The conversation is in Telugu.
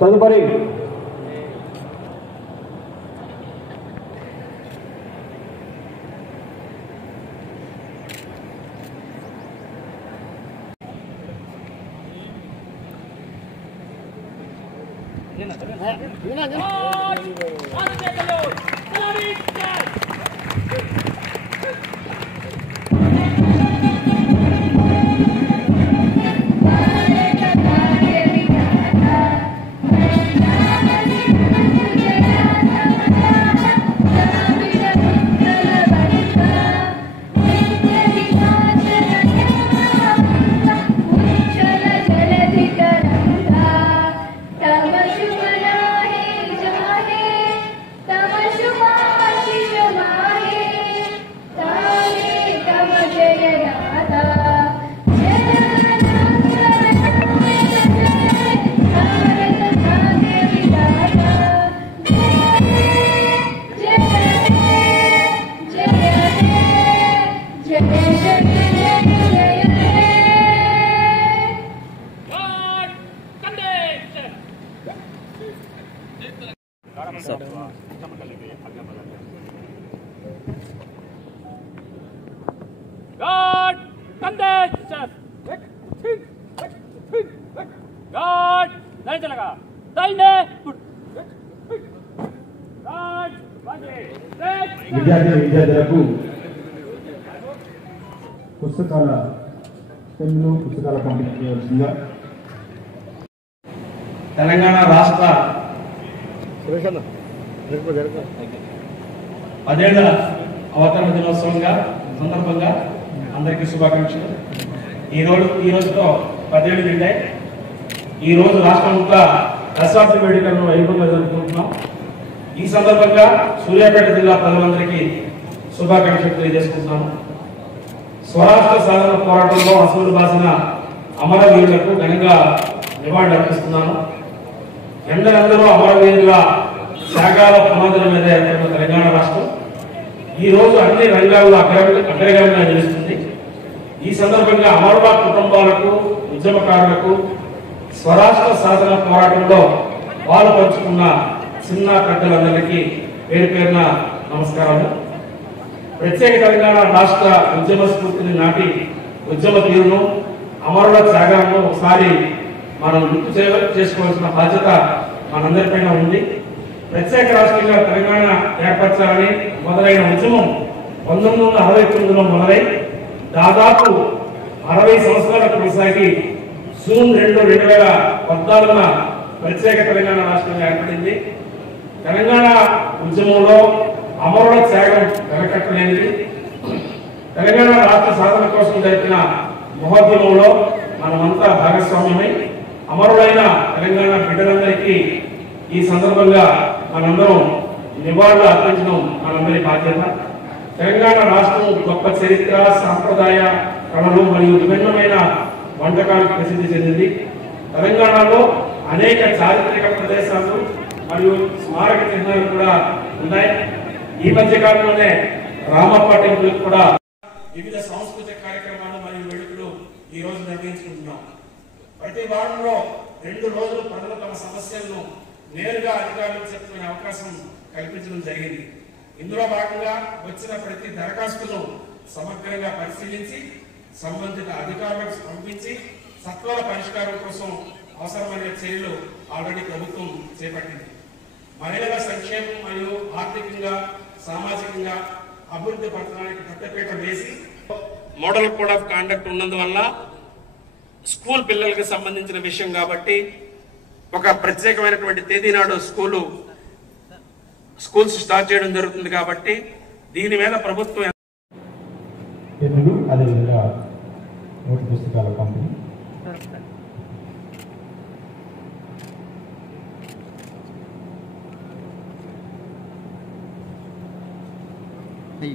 తదుపరి విద్యార్థులకు పుస్తకాల పెన్నులు పుస్తకాల పంపిణీ చేయవలసిందిగా తెలంగాణ రాష్ట్ర 10ఏళ్ల అవతరణ దినోత్సవంగా సందర్భంగా అందరికీ శుభాకాంక్షలు. ఈ రోజుతో 10 ఏళ్ళు నిండాయి. ఈ రోజు రాష్ట్రంలో దశాబ్ది వేడుకలను వైభవంగా జరుపుకుంటున్నాం. ఈ సందర్భంగా సూర్యాపేట జిల్లా ప్రజలందరికీ శుభాకాంక్షలు తెలియజేసుకుంటున్నాను. స్వరాష్ట్ర సాధన పోరాటంలో అసలు బాసిన అమరవీరులకు ఘనంగా నివాళులు అర్పిస్తున్నాను. ఎందరెందరో అమరవీరుల త్యాగాల పునాదుల మీద ఏర్పడిన తెలంగాణ రాష్ట్రం ఈ రోజు అన్ని రంగాల్లో అగ్రగామిగా నిలుస్తుంది. ఈ సందర్భంగా అమరుల కుటుంబాలకు, ఉద్యమకారులకు, స్వరాష్ట్ర సాధన పోరాటంలో పాలు పంచుకున్న చిన్న పెద్దలందరికీ పేరు పేరున నమస్కారాలు. ప్రత్యేక తెలంగాణ రాష్ట్ర ఉద్యమ స్ఫూర్తిని నాటి ఉద్యమ తీరును, అమరుల త్యాగాలను ఒకసారి మనం గుర్తు చేసుకోవాల్సిన బాధ్యత మనందరిపైన ఉంది. ప్రత్యేక రాష్ట్రంగా తెలంగాణ ఏర్పరచాలని మొదలైన ఉద్యమం 1969లో మొదలై దాదాపు 60 సంవత్సరాలకు కొనసాగి జూన్ 2, 2014న ప్రత్యేక తెలంగాణ రాష్ట్రంగా ఏర్పడింది. తెలంగాణ ఉద్యమంలో అమరుల త్యాగం వెనకట్టలేనిది. తెలంగాణ రాష్ట్ర సాధన కోసం జరిపిన మహోద్యమంలో మనమంతా భాగస్వామ్యమై అమరులైన తెలంగాణ బిడ్డలందరికీ ఈ సందర్భంగా మనందరం నివాళులు అర్పించడం మనందరి బాధ్యత. తెలంగాణ రాష్ట్రం గొప్ప చరిత్ర, సాంప్రదాయ కళలు మరియు విభిన్నమైన వంటకాలకు ప్రసిద్ధి చెందింది. తెలంగాణలో అనేక చారిత్రక ప్రదేశాలు మరియు స్మారక చిహ్నాలు కూడా ఉన్నాయి. ఈ మధ్య కాలంలోనే రామప్ప టెంపుల్ కూడా వివిధ సాంస్కృతిక కార్యక్రమాలు మరియు వేడుకలు ఈ రోజు నిర్వహించుకుంటున్నాం. ప్రతి వారంలో 2 రోజులు ప్రజలు తమ సమస్యలను నేరుగా అధికారులకు చెప్పుకునే అవకాశం కల్పించడం జరిగింది. ఇందులో భాగంగా వచ్చిన ప్రతి దరఖాస్తును సమగ్రంగా పరిశీలించి సంబంధిత అధికారులకు పంపించి సత్వర పరిష్కారం కోసం అవసరమైన చర్యలు ఆల్రెడీ ప్రభుత్వం చేపట్టింది. మహిళల సంక్షేమం మరియు ఆర్థికంగా, సామాజికంగా అభివృద్ధి పరచడానికి పెద్దపీట వేసి మోడల్ కోడ్ ఆఫ్ కాండక్ట్ ఉన్నందువల్ల స్కూల్ పిల్లలకు సంబంధించిన విషయం కాబట్టి ఒక ప్రత్యేకమైనటువంటి తేదీ నాడు స్కూల్స్ స్టార్ట్ చేయడం జరుగుతుంది. కాబట్టి దీని మీద ప్రభుత్వం అదేవిధంగా నోటు పుస్తకాల పంపిణీ Hey.